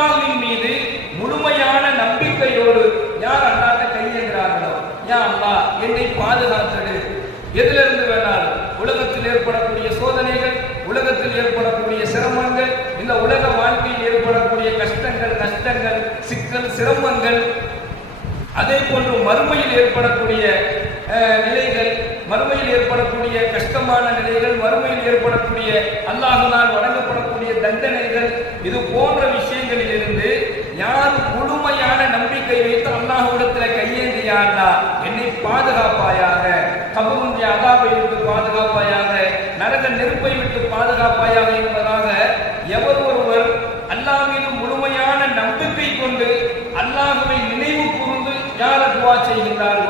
அல்லாஹ்வின் மீது முழுமையான நம்பிக்கையோடு யார் அல்லாஹ்ட்ட கையேந்துறாங்களோ, யா அல்லாஹ் என்னை பாதுகாத்தது எதிலிருந்து வேணாலும், உலகத்தில் ஏற்படக்கூடிய சோதனைகள், உலகத்தில் ஏற்படக்கூடிய சிரமங்கள், இந்த உலக வாழ்க்கையில் ஏற்படக்கூடிய கஷ்டங்கள், நஷ்டங்கள், சிக்கல், சிரமங்கள், அதே போன்று மறுமையில் ஏற்படக்கூடிய நிலைகள், மறுமையில் ஏற்படக்கூடிய கஷ்டமான நிலைகள், மறுமையில் ஏற்படக்கூடிய அல்லாஹ்வினால் வழங்கப்படக்கூடிய தண்டனைகள், இது போன்ற விஷயங்களில் இருந்து யார் முழுமையான நம்பிக்கை வைத்து அல்லாஹ்விடத்தில் கையேந்தியாண்டா என்னை பாதுகாப்பாயாக, கபருடைய அதாபை விட்டு பாதுகாப்பாயாக, நரக நெருப்பை விட்டு பாதுகாப்பாயாக என்பதாக எவர் ஒருவர் அல்லாஹ்வின் முழுமையான நம்பிக்கை கொண்டு அல்லாஹ்வை நினைவு கூர்ந்து யார் துஆ செய்கின்றார்களோ